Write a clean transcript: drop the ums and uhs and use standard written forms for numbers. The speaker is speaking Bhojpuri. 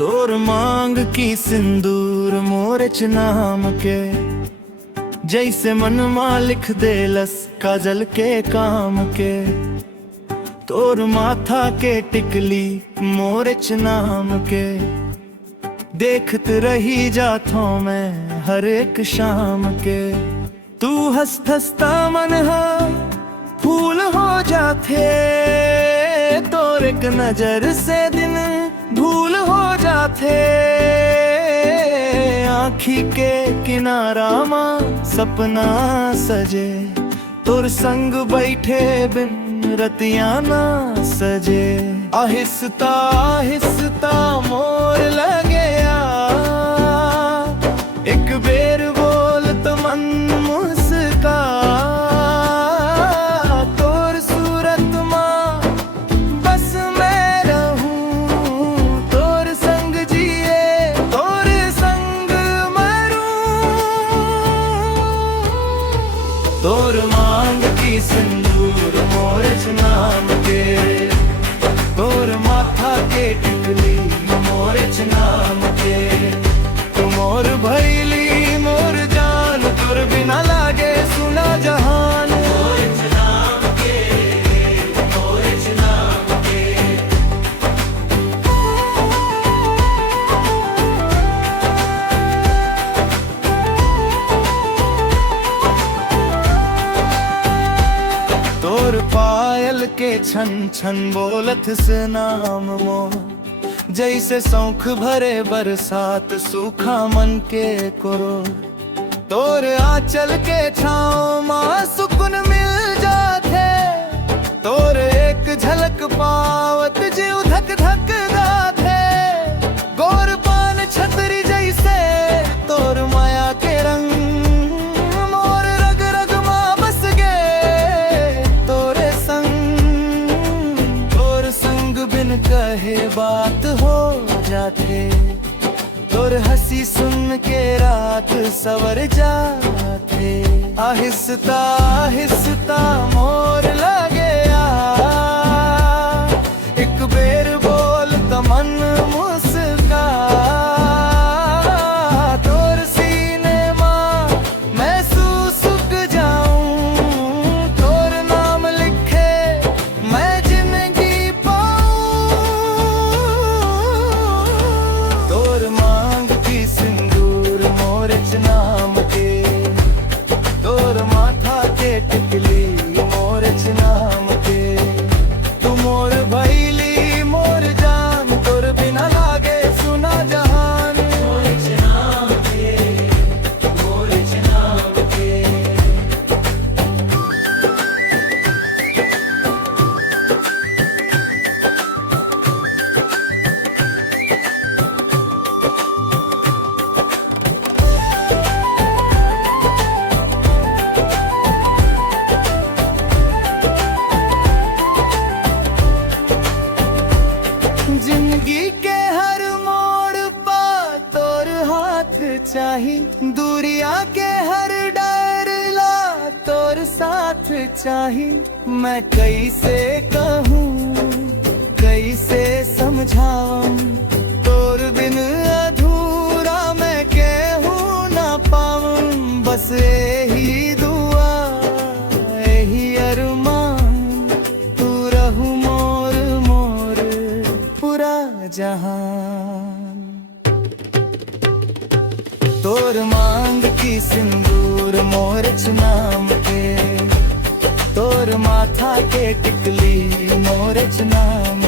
तोर मांग की सिंदूर मोरच नाम के, जैसे मनमा लिख देलस काजल के काम के। तोर माथा के टिकली मोरच नाम के, देखत रही जाथों मैं हर एक शाम के। तू हंसत हंसता मन हा फूल हो जाते, तोर एक नजर से दिन भूल हो जाते। आँखी के किनारा माँ सपना सजे, तोर संग बैठे बिन रतिया ना सजे। आहिस्ता आहिस्ता मोर लगे आ, एक बेर बोल तो मन मुस्का। तोर सूरत माँ बस मैं रहूं, तोर संग जिए तोर संग मरूं। तोर मांग की सिंदूर मोरच नाम के, तोर माथा के टिकली मोरच नाम के। तू मोर भैली मोर जान, तोर बिना लागे सुना जहान। मोरच नाम के, मोरच नाम के। तोर पायल के छन छन बोलत से नाम मोर, जैसे सौख भरे बरसात सूखा मन के कोरो। तोर आंचल के छाँव माँ सुकून मिल जाते, तोर एक झलक पावत जीव धक धक गाथे। गोर पान छतरी जैसे तोर माया के रंग, मोर रग रग माँ बस गे तोरे संग। तोर संग बिन कहे बात हो जाते, तोर हंसी सुन के रात सवर जाते। आहिस्ता आहिस्ता मोर लगे आ, एक बेर बोल तो मन मुस्का। तोर सीने माँ महसूस सुख जाऊं, तोर नाम लिखे मैं जिंदगी पाऊं। तोर मांग की सिंदूर मोरच नाम के, तोर माथा के टिकली मोरच नाम के। तू मोर भैली मोर जान, तोर बिना लागे सुना जहान। मोरच नाम के, मोरच नाम के। जिंदगी के हर मोड़ पा तोर हाथ चाही, दूरिया के हर डरला तोर साथ चाही। मैं कैसे कहूँ कैसे समझाऊं, तोर बिन अधूरा मैं कहूँ ना पाऊं। बस यही दुआ यही अरमान, तू रहूं मोर मोर पूरा जहान। तोर मांग की सिंदूर मोरच नाम के, तोर माथा के टिकली मोरच नाम